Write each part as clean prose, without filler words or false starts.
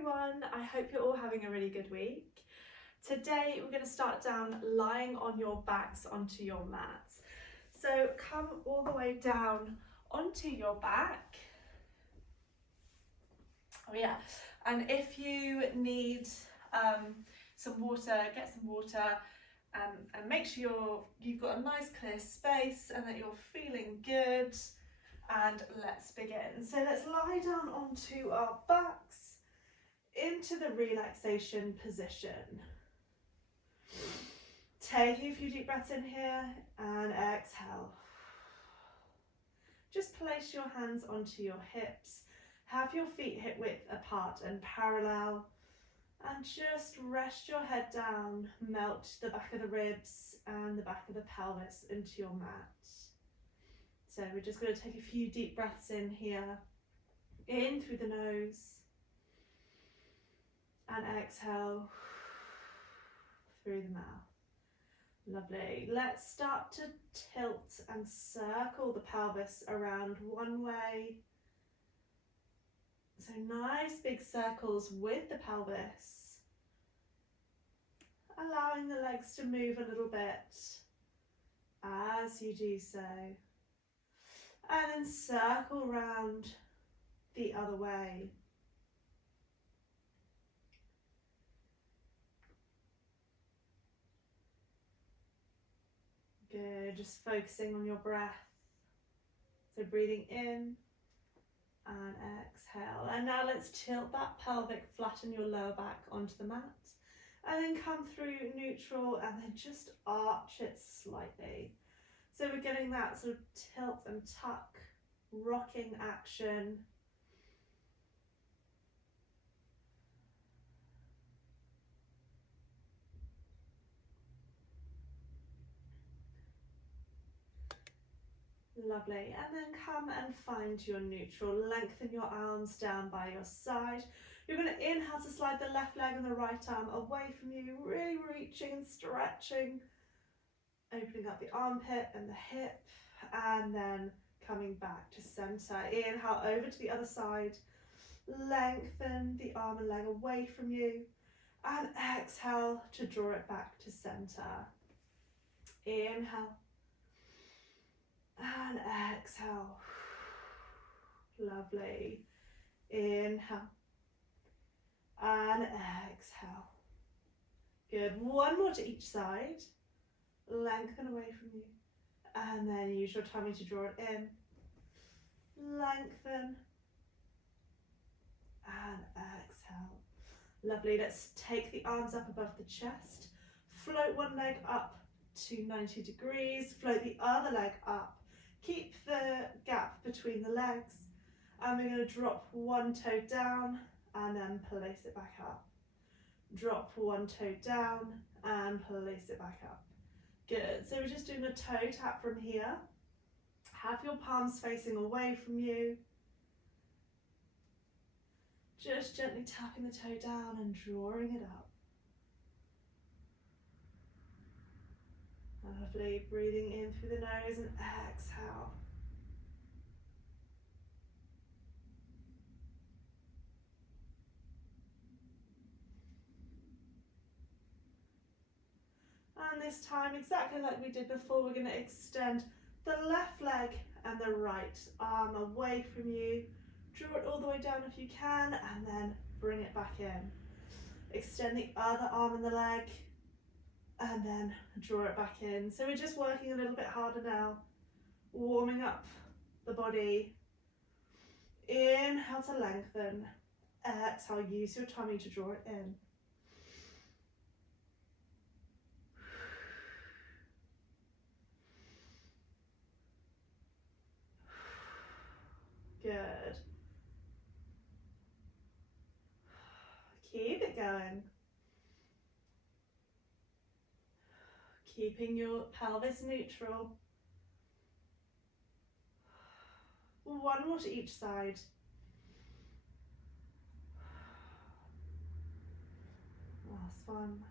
everyone, I hope you're all having a really good week. Today we're going to start down lying on your backs onto your mat. So come all the way down onto your back. Oh yeah, and if you need some water, get some water and make sure you've got a nice clear space and that you're feeling good. And let's begin. So let's lie down onto our backs into the relaxation position. Taking a few deep breaths in here and exhale. Just place your hands onto your hips. Have your feet hip width apart and parallel. And just rest your head down. Melt the back of the ribs and the back of the pelvis into your mat. So we're just going to take a few deep breaths in here. In through the nose. And exhale through the mouth. Lovely. Let's start to tilt and circle the pelvis around one way. So nice big circles with the pelvis. Allowing the legs to move a little bit as you do so. And then circle round the other way. Good, just focusing on your breath. So breathing in and exhale. And now let's tilt that pelvic, flatten your lower back onto the mat. And then come through neutral and then just arch it slightly. So we're getting that sort of tilt and tuck, rocking action. Lovely, and then come and find your neutral. Lengthen your arms down by your side. You're going to inhale to slide the left leg and the right arm away from you, really reaching and stretching, opening up the armpit and the hip, and then coming back to center. Inhale over to the other side, lengthen the arm and leg away from you, and exhale to draw it back to center. Inhale. And exhale. Lovely. Inhale. And exhale. Good. One more to each side. Lengthen away from you. And then use your tummy to draw it in. Lengthen. And exhale. Lovely. Let's take the arms up above the chest. Float one leg up to 90 degrees. Float the other leg up. Keep the gap between the legs, and we're going to drop one toe down and then place it back up. Drop one toe down and place it back up. Good, so we're just doing a toe tap from here. Have your palms facing away from you. Just gently tapping the toe down and drawing it up. Lovely, breathing in through the nose and exhale. And this time, exactly like we did before, we're going to extend the left leg and the right arm away from you. Draw it all the way down if you can, and then bring it back in. Extend the other arm and the leg, and then draw it back in. So we're just working a little bit harder now, warming up the body. Inhale to lengthen. Exhale, use your tummy to draw it in. Good. Keep it going. Keeping your pelvis neutral. One more to each side. Last one.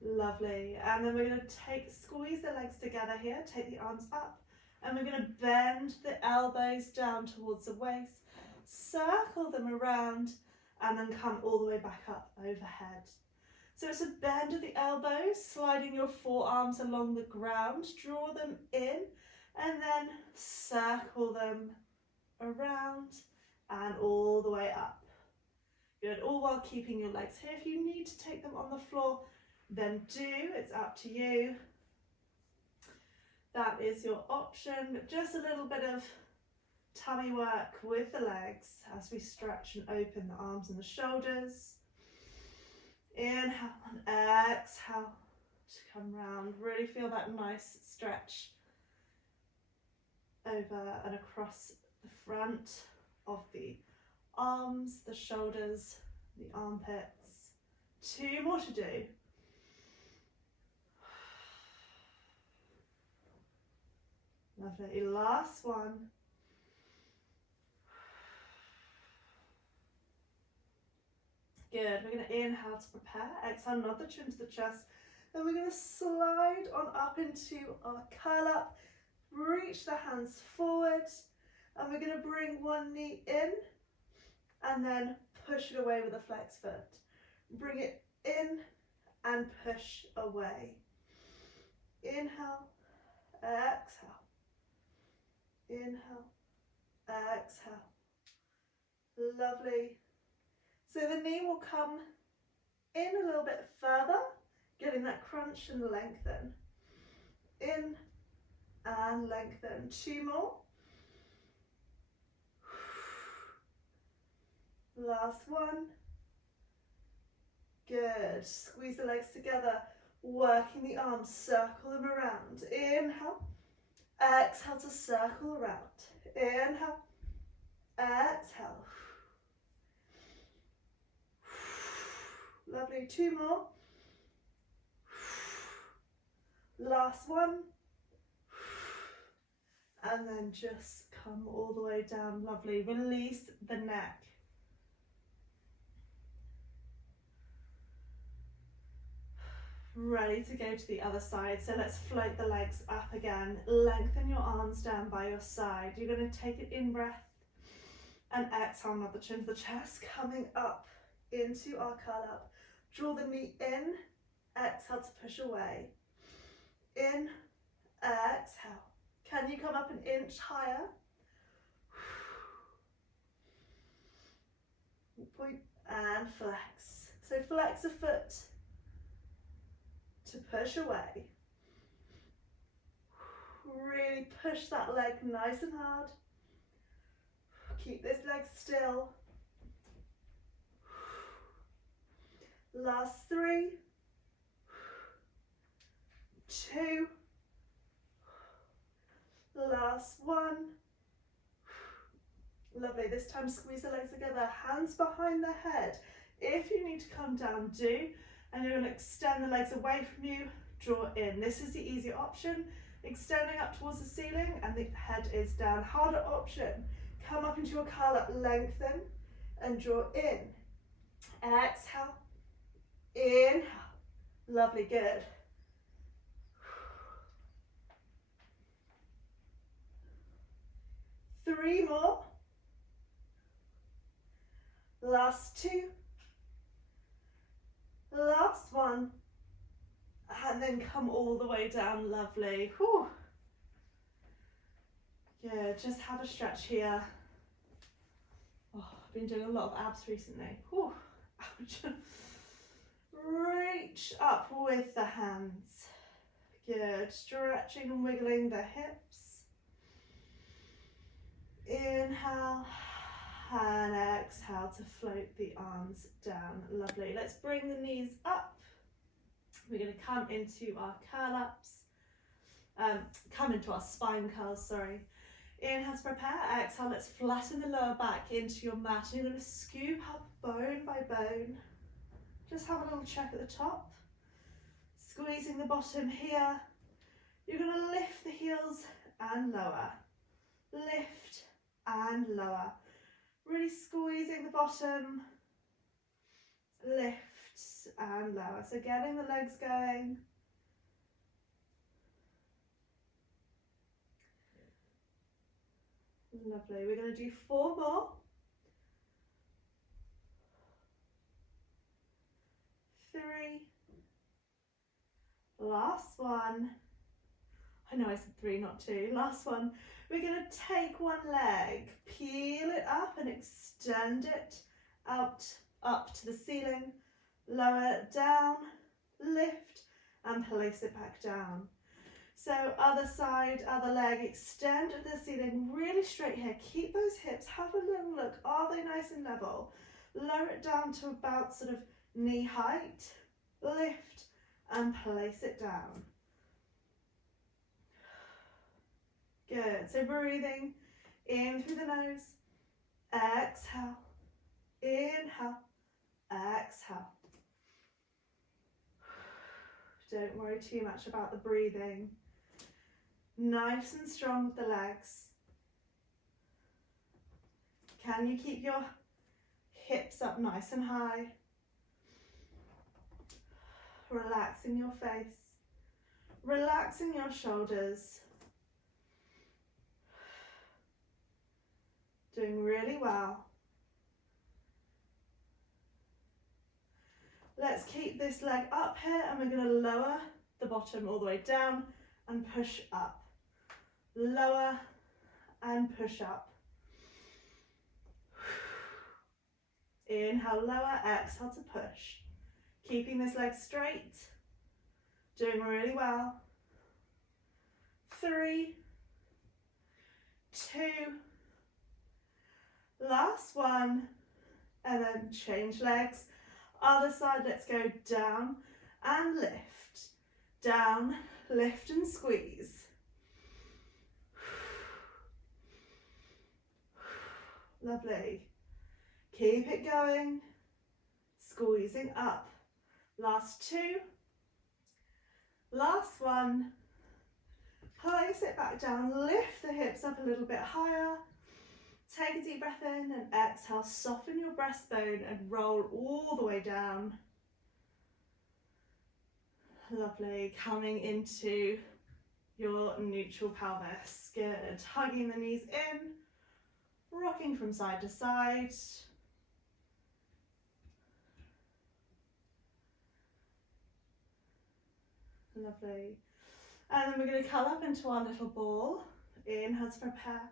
Lovely. And then we're going to squeeze the legs together here, take the arms up, and we're going to bend the elbows down towards the waist, circle them around, and then come all the way back up overhead. So it's a bend of the elbows, sliding your forearms along the ground, draw them in, and then circle them around and all the way up. Good, all while keeping your legs here. If you need to take them on the floor, then do, it's up to you. That is your option, but just a little bit of tummy work with the legs as we stretch and open the arms and the shoulders. Inhale and exhale to come round. Really feel that nice stretch over and across the front of the arms, the shoulders, the armpits. 2 more to do. Lovely, last one. Good, we're going to inhale to prepare, exhale, nod the chin to the chest. Then we're going to slide on up into our curl up, reach the hands forward, and we're going to bring one knee in, and then push it away with a flexed foot. Bring it in and push away. Inhale, exhale. Inhale, exhale. Lovely. So the knee will come in a little bit further, getting that crunch and lengthen. In and lengthen. 2 more. Last one. Good. Squeeze the legs together, working the arms, circle them around. Inhale. Exhale to circle around. Inhale. Exhale. Lovely. 2 more. Last one. And then just come all the way down. Lovely. Release the neck. Ready to go to the other side. So let's float the legs up again. Lengthen your arms down by your side. You're going to take an in-breath and exhale, nod the chin to the chest, coming up into our curl up. Draw the knee in, exhale to push away. In, exhale. Can you come up an inch higher? Point and flex. So flex a foot to push away. Really push that leg nice and hard. Keep this leg still. Last 3, 2, last 1. Lovely, this time squeeze the legs together, hands behind the head. If you need to come down, do, and you're going to extend the legs away from you, draw in. This is the easier option, extending up towards the ceiling and the head is down. Harder option, come up into your curl up, lengthen and draw in. Exhale. Inhale. Lovely, good. Three more. Last 2. Last 1. And then come all the way down. Lovely. Whew. Good. Just have a stretch here. Oh, I've been doing a lot of abs recently. Whew. Ouch. Reach up with the hands. Good. Stretching and wiggling the hips. Inhale and exhale to float the arms down. Lovely. Let's bring the knees up. We're going to come into our curl ups. Come into our spine curls, sorry. Inhale to prepare. Exhale, let's flatten the lower back into your mat. You're going to scoop up bone by bone. Just have a little check at the top. Squeezing the bottom here. You're going to lift the heels and lower. Lift and lower. Really squeezing the bottom. Lift and lower. So getting the legs going. Lovely. We're going to do 4 more. 3. Last one. I know I said 3, not 2. Last one. We're going to take one leg, peel it up and extend it out, up to the ceiling, lower it down, lift and place it back down. So other side, other leg, extend at the ceiling, really straight here. Keep those hips, have a little look. Are they nice and level? Lower it down to about sort of knee height, lift and place it down. Good, so breathing in through the nose, exhale, inhale, exhale. Don't worry too much about the breathing. Nice and strong with the legs. Can you keep your hips up nice and high? Relaxing your face, relaxing your shoulders. Doing really well. Let's keep this leg up here and we're going to lower the bottom all the way down and push up. Lower and push up. Inhale, lower, exhale to push. Keeping this leg straight. Doing really well. 3, 2, last one, and then change legs. Other side, let's go down and lift. Down, lift and squeeze. Lovely. Keep it going. Squeezing up. Last 2. Last one. Place it back down. Lift the hips up a little bit higher. Take a deep breath in and exhale. Soften your breastbone and roll all the way down. Lovely. Coming into your neutral pelvis. Good. Hugging the knees in. Rocking from side to side. Lovely. And then we're going to curl up into our little ball. Inhale to prepare.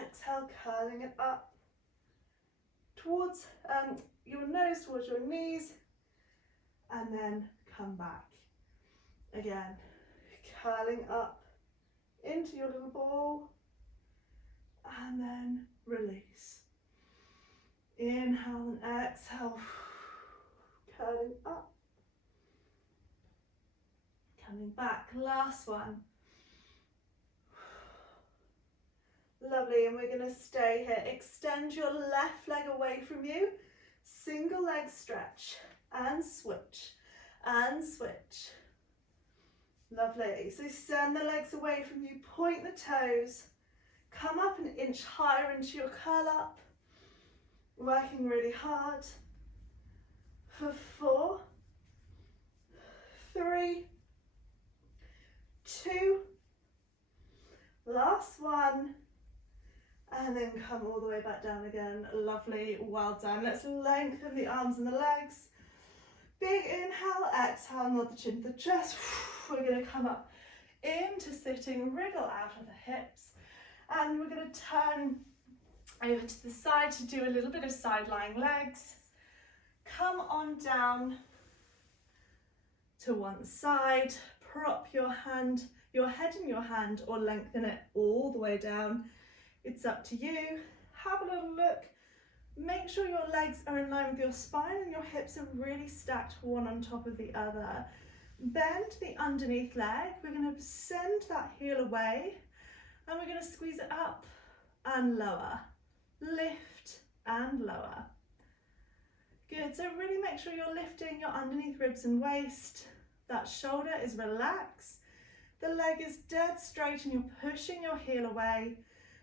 Exhale, curling it up towards your nose, towards your knees, and then come back. Again, curling up into your little ball, and then release. Inhale and exhale, curling up, coming back. Last one. Lovely, and we're going to stay here. Extend your left leg away from you. Single leg stretch and switch and switch. Lovely. So send the legs away from you. Point the toes. Come up an inch higher into your curl up. Working really hard. For 4, 3, 2. Last one. And then come all the way back down again. Lovely, well done. Let's lengthen the arms and the legs. Big inhale, exhale, nod the chin to the chest. We're going to come up into sitting, wriggle out of the hips. And we're going to turn over to the side to do a little bit of side lying legs. Come on down to one side. Prop your head in your hand, or lengthen it all the way down. It's up to you. Have a little look. Make sure your legs are in line with your spine and your hips are really stacked one on top of the other. Bend the underneath leg. We're going to send that heel away and we're going to squeeze it up and lower. Lift and lower. Good. So really make sure you're lifting your underneath ribs and waist. That shoulder is relaxed. The leg is dead straight and you're pushing your heel away.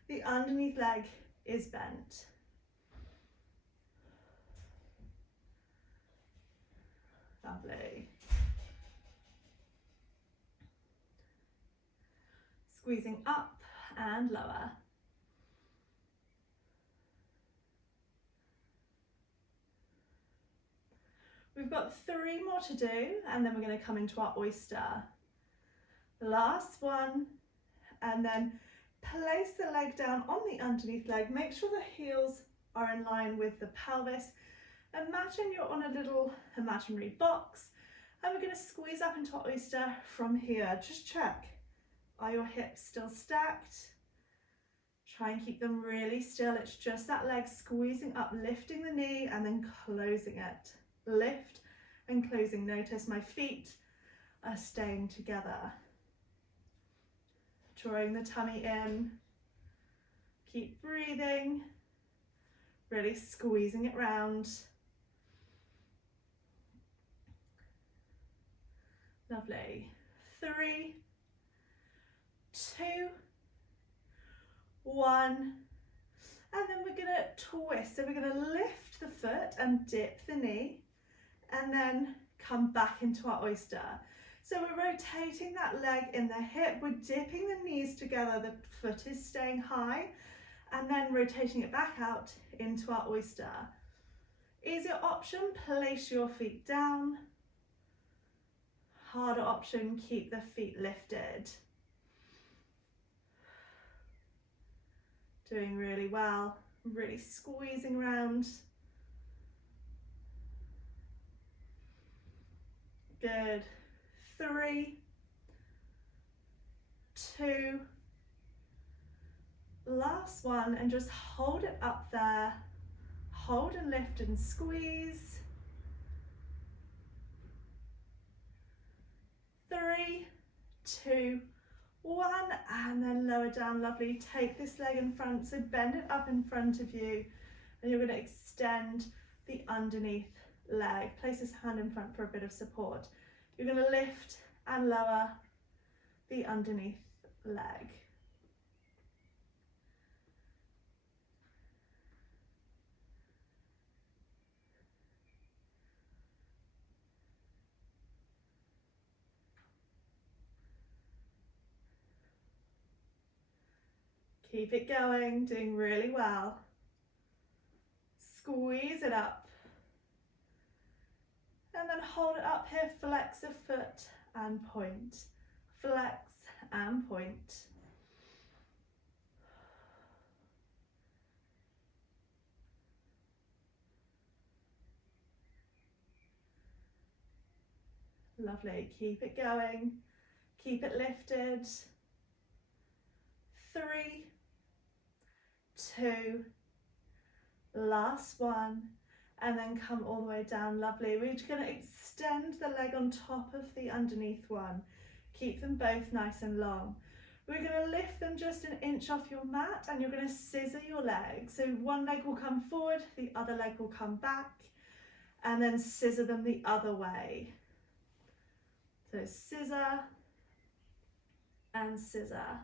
The underneath leg is bent. Lovely. Squeezing up and lower. We've got 3 more to do, and then we're going to come into our oyster. Last one, and then place the leg down on the underneath leg. Make sure the heels are in line with the pelvis. Imagine you're on a little imaginary box, and we're going to squeeze up into our oyster from here. Just check, are your hips still stacked? Try and keep them really still. It's just that leg squeezing up, lifting the knee and then closing it. Lift and closing. Notice my feet are staying together. Drawing the tummy in. Keep breathing. Really squeezing it round. Lovely. 3, 2, 1, and then we're going to twist. So we're going to lift the foot and dip the knee, and then come back into our oyster. So we're rotating that leg in the hip, we're dipping the knees together, the foot is staying high, and then rotating it back out into our oyster. Easier option, place your feet down. Harder option, keep the feet lifted. Doing really well, really squeezing around. Good. 3, 2, last one, and just hold it up there. Hold and lift and squeeze. 3, 2, 1, and then lower down. Lovely. Take this leg in front, so bend it up in front of you, and you're going to extend the underneath leg. Place this hand in front for a bit of support. You're going to lift and lower the underneath leg. Keep it going, doing really well. Squeeze it up. And then hold it up here, flex the foot and point. Flex and point. Lovely, keep it going. Keep it lifted. 3, 2, last one, and then come all the way down. Lovely. We're just going to extend the leg on top of the underneath one. Keep them both nice and long. We're going to lift them just an inch off your mat, and you're going to scissor your legs. So one leg will come forward, the other leg will come back, and then scissor them the other way. So scissor and scissor.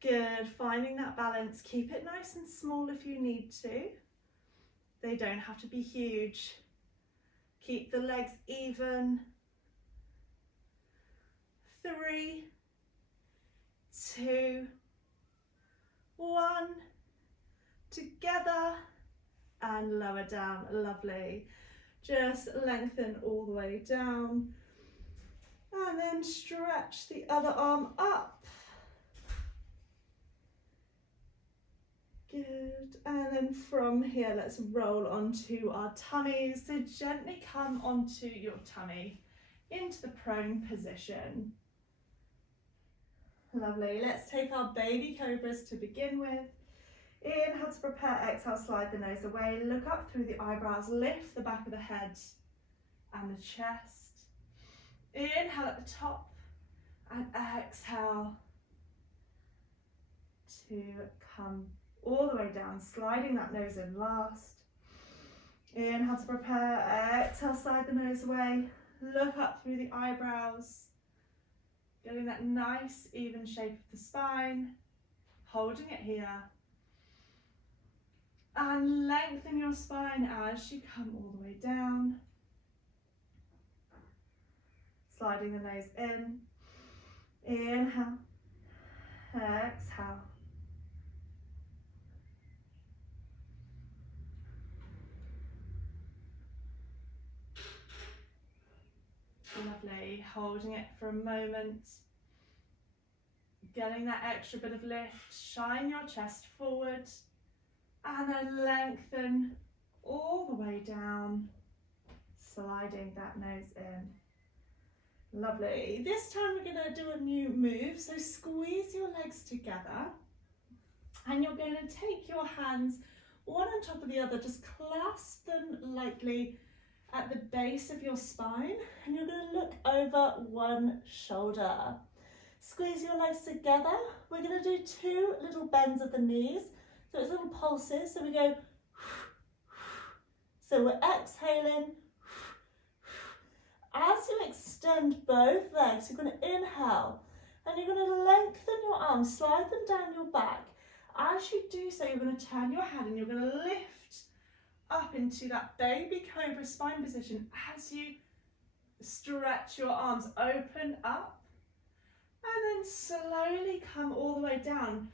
Good, finding that balance. Keep it nice and small if you need to. They don't have to be huge. Keep the legs even. 3, 2, 1. Together and lower down. Lovely. Just lengthen all the way down. And then stretch the other arm up. Good, and then from here, let's roll onto our tummies. So gently come onto your tummy into the prone position. Lovely, let's take our baby cobras to begin with. Inhale to prepare, exhale, slide the nose away, look up through the eyebrows, lift the back of the head and the chest. Inhale at the top and exhale to come all the way down, sliding that nose in last. Inhale to prepare, exhale, slide the nose away, look up through the eyebrows, getting that nice even shape of the spine, holding it here. And lengthen your spine as you come all the way down. Sliding the nose in. Inhale, exhale. holding it for a moment. Getting that extra bit of lift, shine your chest forward, and then lengthen all the way down, sliding that nose in. Lovely. This time we're going to do a new move, so squeeze your legs together, and you're going to take your hands one on top of the other, just clasp them lightly at the base of your spine, and you're going to look over one shoulder. Squeeze your legs together. We're going to do 2 little bends of the knees, so it's little pulses. So we go, so we're exhaling. As you extend both legs, you're going to inhale, and you're going to lengthen your arms, slide them down your back. As you do so, you're going to turn your head and you're going to lift up into that baby cobra spine position as you stretch your arms, open up, and then slowly come all the way down.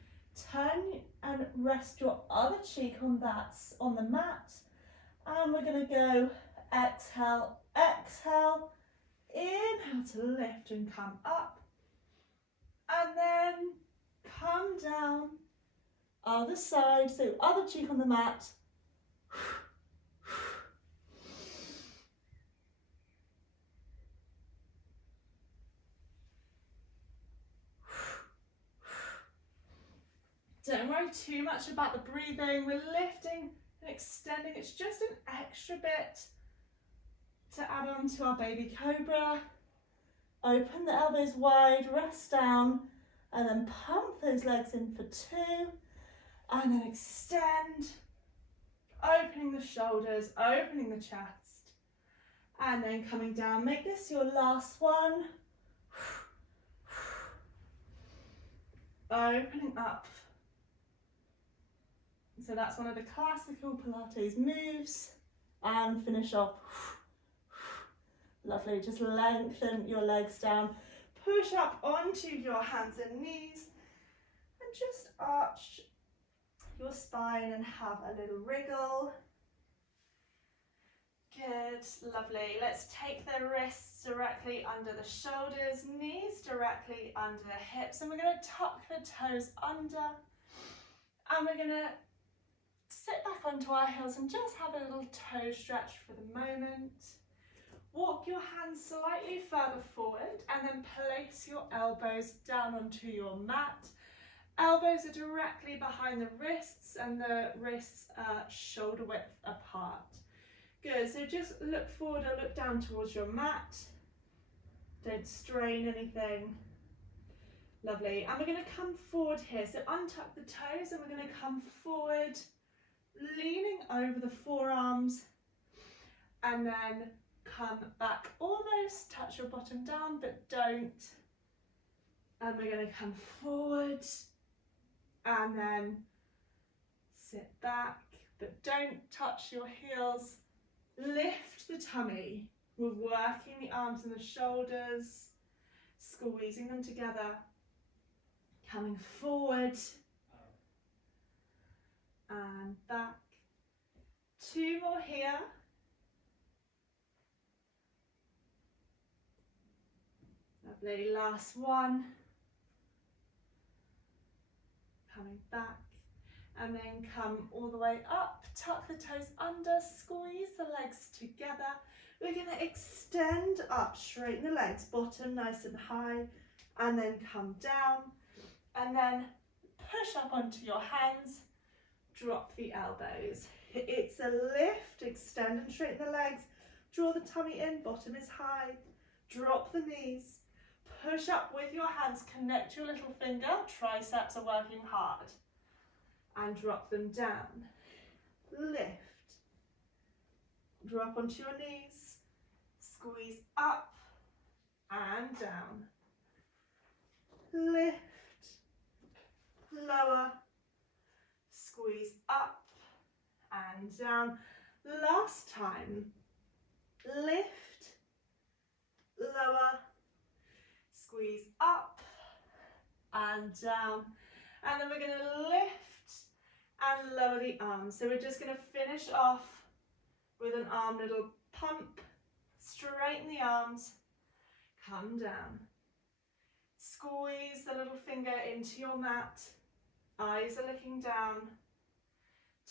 Turn and rest your other cheek on the mat, and we're going to go exhale, exhale, inhale to lift and come up, and then come down, other side, so other cheek on the mat. Don't worry too much about the breathing. We're lifting and extending. It's just an extra bit to add on to our baby cobra. Open the elbows wide, rest down, and then pump those legs in for 2. And then extend, opening the shoulders, opening the chest, and then coming down. Make this your last one. Opening up. So that's one of the classical Pilates moves. And finish off. Lovely, just lengthen your legs down. Push up onto your hands and knees. And just arch your spine and have a little wriggle. Good, lovely. Let's take the wrists directly under the shoulders, knees directly under the hips, and we're going to tuck the toes under, and we're going to sit back onto our heels and just have a little toe stretch for the moment. Walk your hands slightly further forward and then place your elbows down onto your mat. Elbows are directly behind the wrists and the wrists are shoulder width apart. Good, so just look forward or look down towards your mat. Don't strain anything. Lovely, and we're going to come forward here. So untuck the toes and we're going to come forward, leaning over the forearms, and then come back, almost touch your bottom down, but don't. And we're going to come forward, and then sit back, but don't touch your heels. Lift the tummy. We're working the arms and the shoulders, squeezing them together, coming forward and back. 2 more here. Lovely, last one. Coming back, and then come all the way up, tuck the toes under, squeeze the legs together. We're going to extend up, straighten the legs, bottom nice and high, and then come down, and then push up onto your hands, drop the elbows. It's a lift, extend and straighten the legs, draw the tummy in, bottom is high, drop the knees, push up with your hands, connect your little finger, triceps are working hard, and drop them down. Lift, drop onto your knees, squeeze up and down. Lift, lower, squeeze up and down. Last time. Lift, lower, squeeze up and down. And then we're going to lift and lower the arms. So we're just going to finish off with an arm little pump. Straighten the arms. Come down. Squeeze the little finger into your mat. Eyes are looking down.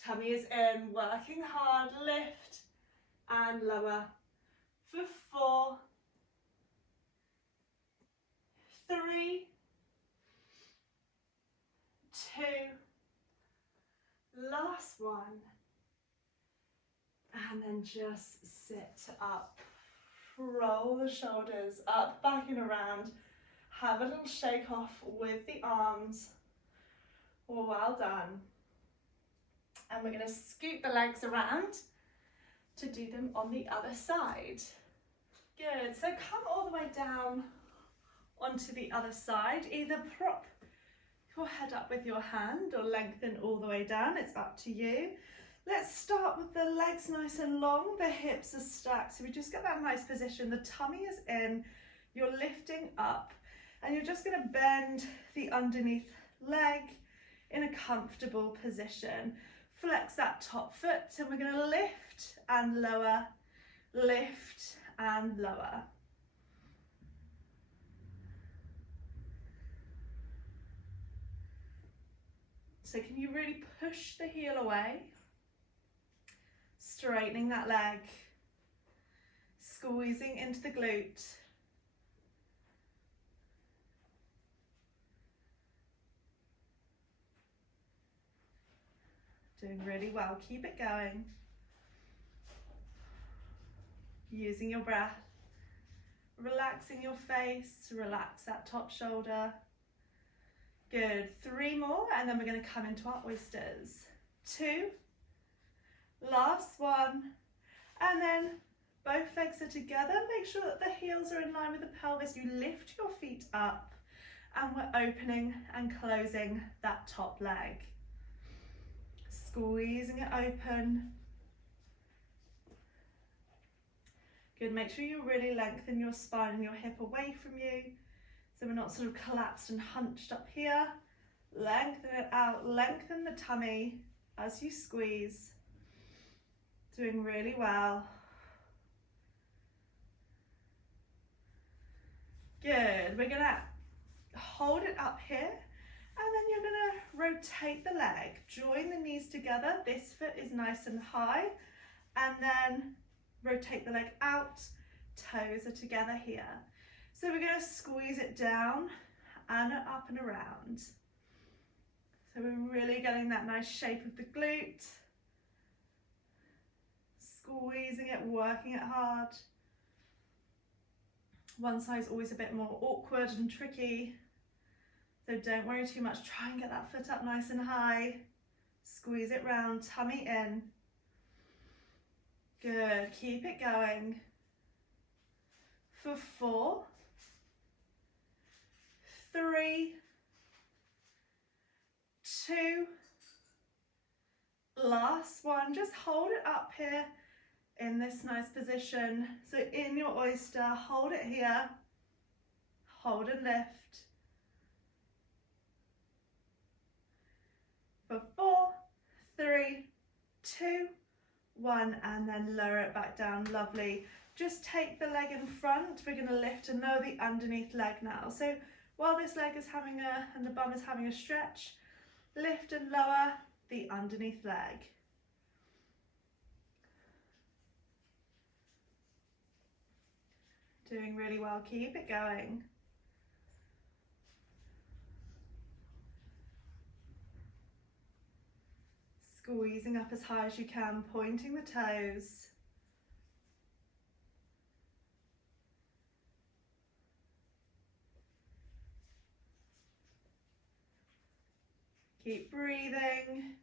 Tummy is in, working hard. Lift and lower. For 4, 3, 2, last one. And then just sit up. Roll the shoulders up, back and around. Have a little shake off with the arms. Well done. And we're going to scoop the legs around to do them on the other side. Good. So come all the way down onto the other side. Either prop your head up with your hand or lengthen all the way down. It's up to you. Let's start with the legs nice and long. The hips are stacked. So we just get that nice position. The tummy is in. You're lifting up. And you're just going to bend the underneath leg in a comfortable position. Flex that top foot and we're going to lift and lower, lift and lower. So can you really push the heel away? Straightening that leg, squeezing into the glute. Doing really well, keep it going. Using your breath, relaxing your face, relax that top shoulder. Good, 3 more and then we're going to come into our oysters. 2, last one, and then both legs are together. Make sure that the heels are in line with the pelvis. You lift your feet up and we're opening and closing that top leg. Squeezing it open. Good, make sure you really lengthen your spine and your hip away from you. So we're not sort of collapsed and hunched up here. Lengthen it out, lengthen the tummy as you squeeze. Doing really well. Good, we're gonna hold it up here. And then you're going to rotate the leg, join the knees together. This foot is nice and high. And then rotate the leg out, toes are together here. So we're going to squeeze it down and up and around. So we're really getting that nice shape of the glute. Squeezing it, working it hard. One side's always a bit more awkward and tricky. So don't worry too much, try and get that foot up nice and high. Squeeze it round, tummy in. Good, keep it going. For 4, 3, 2, last one. Just hold it up here in this nice position. So in your oyster, hold it here, hold and lift. For 4, 3, 2, 1, and then lower it back down. Lovely. Just take the leg in front. We're going to lift and lower the underneath leg now. So while this leg is having and the bum is having a stretch, lift and lower the underneath leg. Doing really well. Keep it going. Squeezing up as high as you can, pointing the toes. Keep breathing.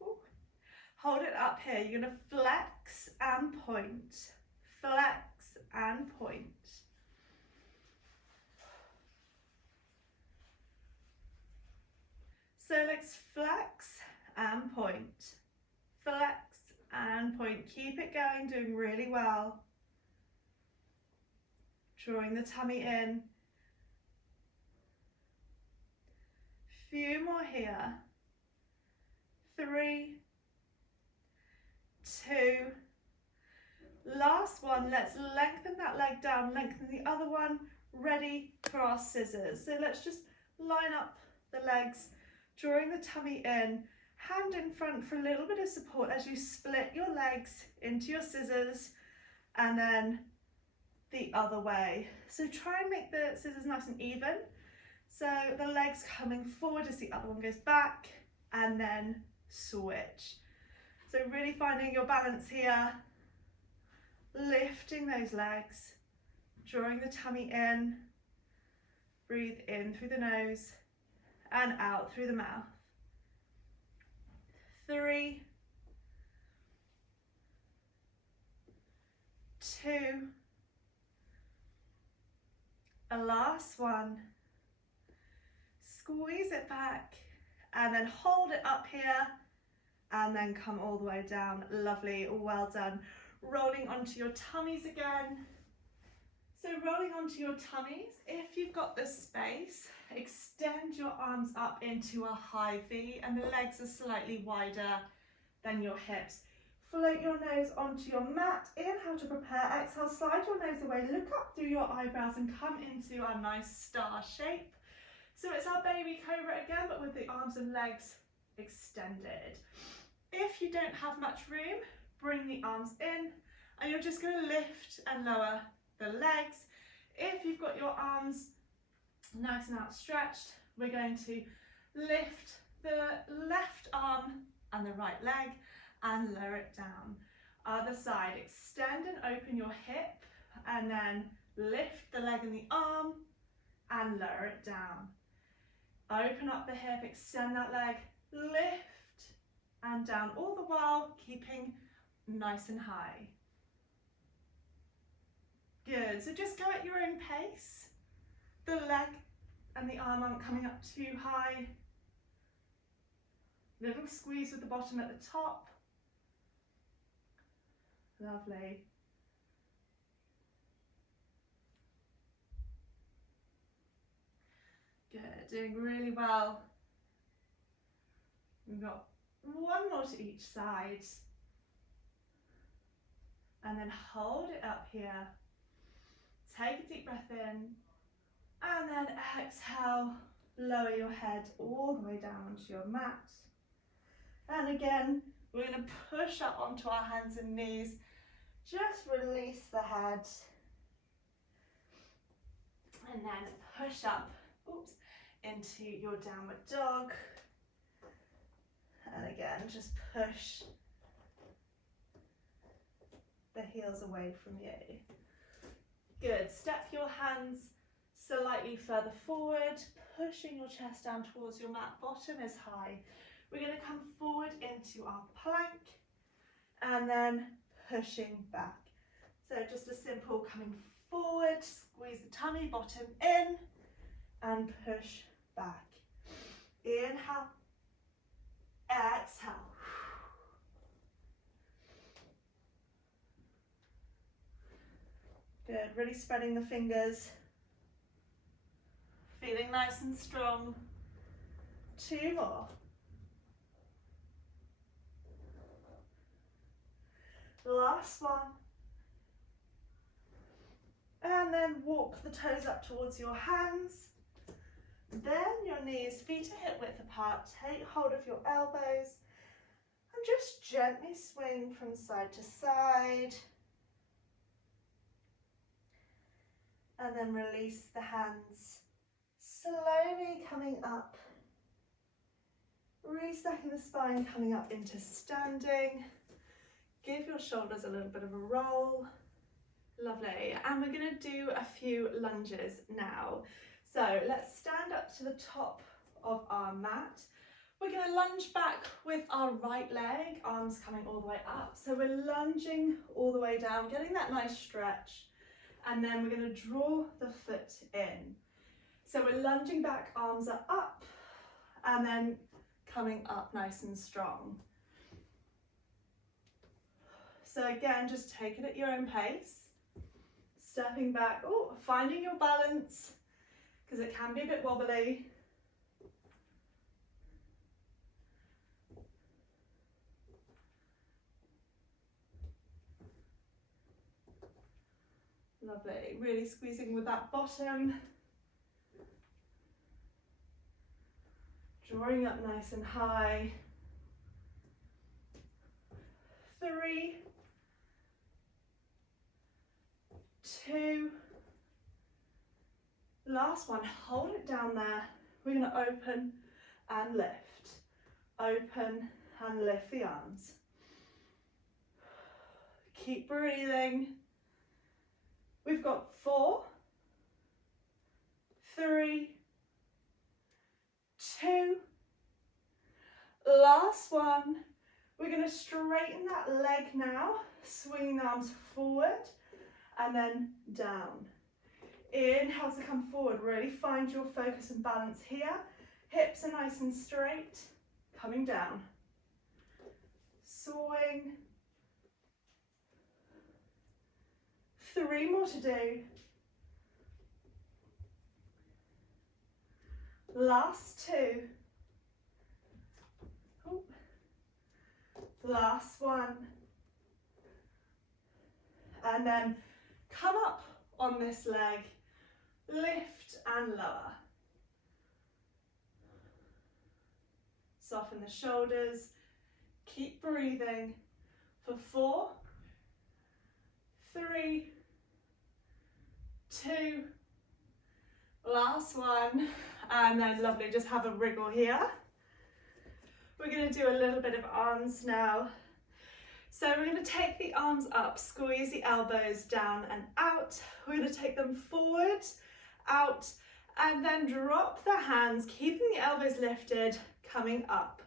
Ooh. Hold it up here. You're going to flex and point. Flex and point. So let's flex and point. Flex and point. Keep it going, doing really well. Drawing the tummy in. Few more here. 3, 2. Last one, let's lengthen that leg down, lengthen the other one, ready for our scissors. So let's just line up the legs, drawing the tummy in, hand in front for a little bit of support as you split your legs into your scissors, and then the other way. So try and make the scissors nice and even. So the legs coming forward as the other one goes back, and then switch. So really finding your balance here, lifting those legs, drawing the tummy in, breathe in through the nose and out through the mouth. 3, 2, a last one. Squeeze it back and then hold it up here and then come all the way down. Lovely, well done. Rolling onto your tummies again. So rolling onto your tummies, if you've got the space, extend your arms up into a high V and the legs are slightly wider than your hips. Float your nose onto your mat. Inhale to prepare, exhale, slide your nose away, look up through your eyebrows and come into a nice star shape. So it's our baby cobra again, but with the arms and legs extended. If you don't have much room, bring the arms in and you're just going to lift and lower the legs. If you've got your arms nice and outstretched, we're going to lift the left arm and the right leg and lower it down. Other side, extend and open your hip and then lift the leg and the arm and lower it down. Open up the hip, extend that leg, lift and down, all the while keeping nice and high. Good, so just go at your own pace. The leg and the arm aren't coming up too high. Little squeeze with the bottom at the top. Lovely. Good, doing really well. We've got one more to each side. And then hold it up here. Take a deep breath in. And then exhale, lower your head all the way down onto your mat. And again, we're going to push up onto our hands and knees. Just release the head. And then push up, into your downward dog. And again, just push the heels away from you. Good, step your hands slightly further forward, pushing your chest down towards your mat, bottom is high. We're going to come forward into our plank and then pushing back. So just a simple coming forward, squeeze the tummy, bottom in and push back. Inhale, exhale. Good, really spreading the fingers. Feeling nice and strong. 2 more. Last one. And then walk the toes up towards your hands. Then your knees, feet are hip width apart. Take hold of your elbows and just gently swing from side to side. And then release the hands. Slowly coming up. Restacking the spine, coming up into standing. Give your shoulders a little bit of a roll. Lovely. And we're going to do a few lunges now. So let's stand up to the top of our mat. We're going to lunge back with our right leg, arms coming all the way up. So we're lunging all the way down, getting that nice stretch. And then we're going to draw the foot in. So we're lunging back, arms are up, and then coming up nice and strong. So again, just take it at your own pace. Stepping back, finding your balance, because it can be a bit wobbly. Lovely, really squeezing with that bottom. Drawing up nice and high. 3, 2, last one, hold it down there. We're going to open and lift. Open and lift the arms. Keep breathing. We've got 4, 3, 2, last one. We're going to straighten that leg now, swing the arms forward and then down. Inhale to come forward, really find your focus and balance here. Hips are nice and straight, coming down. Swing. 3 more to do. Last 2. Oh. Last one. And then come up on this leg, lift and lower. Soften the shoulders, keep breathing for 4, 3, 2, last one, and then lovely, just have a wriggle here. We're going to do a little bit of arms now. So we're going to take the arms up, squeeze the elbows down and out. We're going to take them forward, out, and then drop the hands, keeping the elbows lifted, coming up,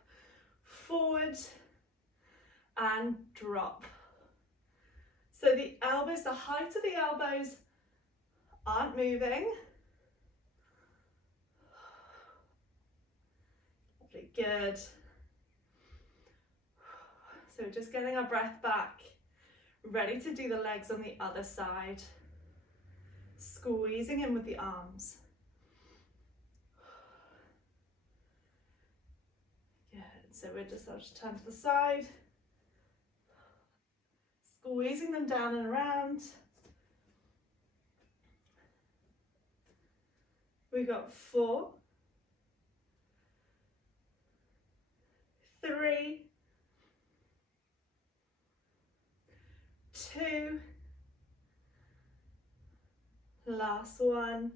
forward, and drop. So the elbows, the height of the elbows aren't moving. Lovely, good. So we're just getting our breath back, ready to do the legs on the other side. Squeezing in with the arms. Good, so I'll just turn to the side. Squeezing them down and around. We got 4, 3, 2, last one.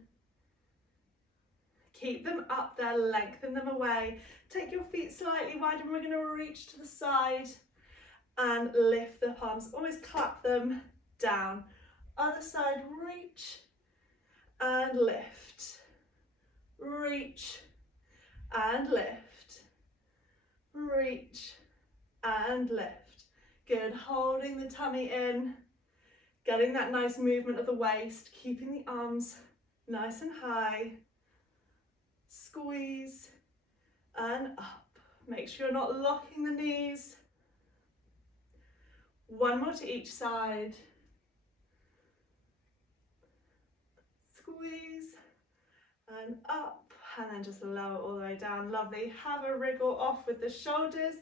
Keep them up there, lengthen them away. Take your feet slightly wide and we're going to reach to the side and lift the palms. Always clap them down. Other side, reach and lift. Reach and lift. Reach and lift. Good, holding the tummy in, getting that nice movement of the waist, keeping the arms nice and high. Squeeze and up. Make sure you're not locking the knees. One more to each side. Squeeze and up, and then just lower all the way down. Lovely. Have a wriggle off with the shoulders.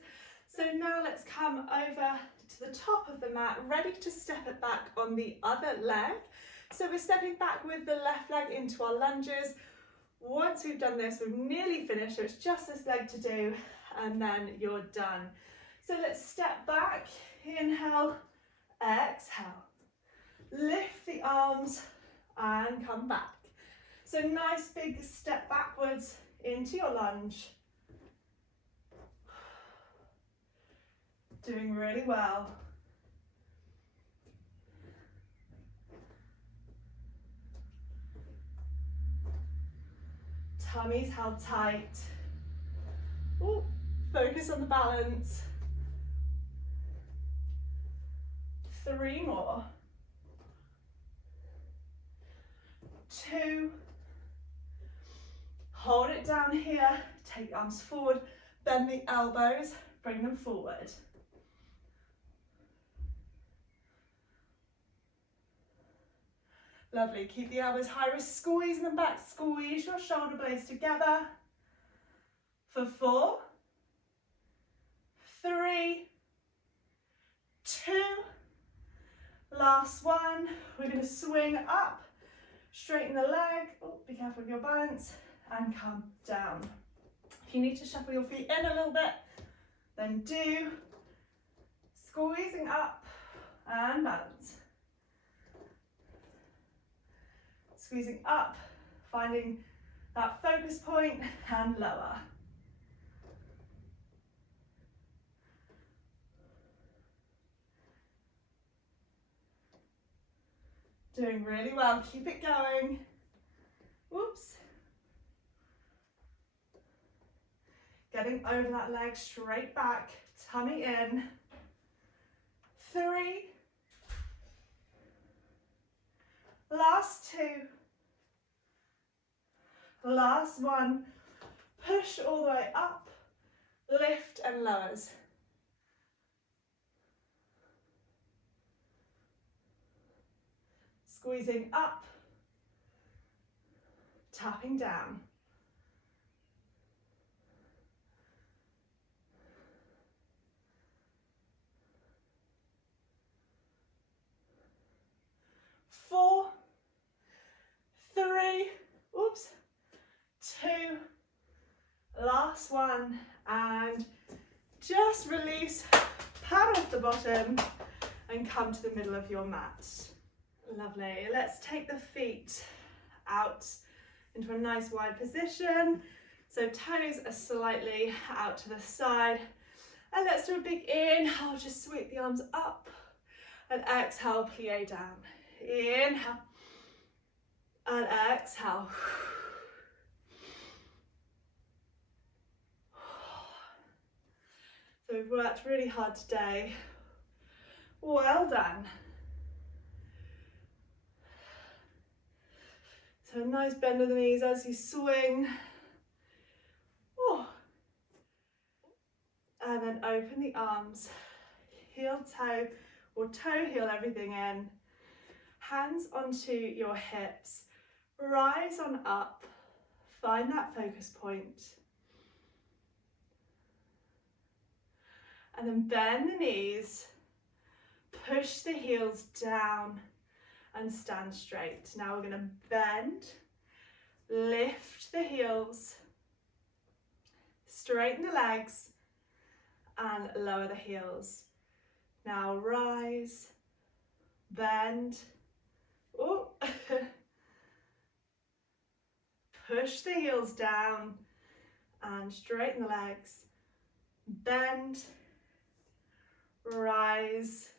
So now let's come over to the top of the mat, ready to step it back on the other leg. So we're stepping back with the left leg into our lunges. Once we've done this, we've nearly finished, so it's just this leg to do, and then you're done. So let's step back, inhale, exhale. Lift the arms and come back. So nice big step backwards into your lunge. Doing really well. Tummy's held tight. Ooh, focus on the balance. 3 more. 2. Hold it down here. Take the arms forward. Bend the elbows. Bring them forward. Lovely, keep the elbows high, squeeze them back, squeeze your shoulder blades together. For 4, 3, 2, Last one, we're going to swing up, straighten the leg, oh, be careful with your balance, and come down. If you need to shuffle your feet in a little bit, then do. Squeezing up and balance. Squeezing up, finding that focus point and lower. Doing really well, keep it going. Whoops. Getting over that leg, straight back, tummy in. 3. Last 2. Last 1. Push all the way up, lift and lowers. Squeezing up, tapping down. Four, 3, oops, 2, last 1, and just release, paddle off the bottom and come to the middle of your mat. Lovely. Let's take the feet out into a nice wide position. So toes are slightly out to the side. And let's do a big inhale, just sweep the arms up. And exhale, plie down. Inhale. And exhale. So we've worked really hard today. Well done. So a nice bend of the knees as you swing. Oh. And then open the arms. Heel toe or toe heel everything in. Hands onto your hips. Rise on up. Find that focus point. And then bend the knees. Push the heels down. And stand straight. Now we're going to bend, lift the heels, straighten the legs, and lower the heels. Now rise, bend, oh. Push the heels down and straighten the legs, bend, rise,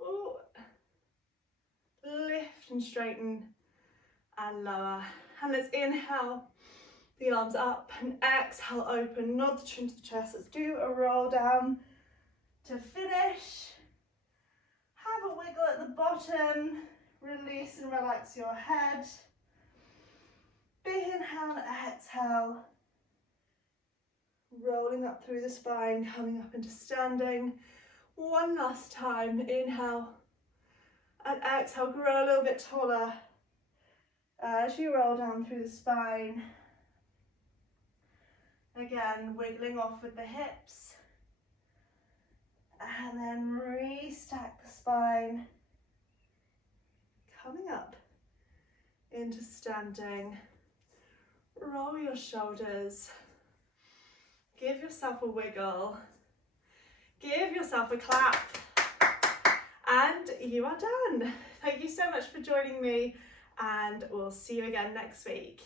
oh. Lift and straighten and lower. And let's inhale the arms up and exhale, open, nod the chin to the chest. Let's do a roll down to finish. Have a wiggle at the bottom. Release and relax your head. Big inhale and exhale. Rolling up through the spine, coming up into standing. One last time. Inhale. And exhale, grow a little bit taller as you roll down through the spine. Again, wiggling off with the hips. And then restack the spine. Coming up into standing. Roll your shoulders. Give yourself a wiggle. Give yourself a clap. And you are done. Thank you so much for joining me, and we'll see you again next week.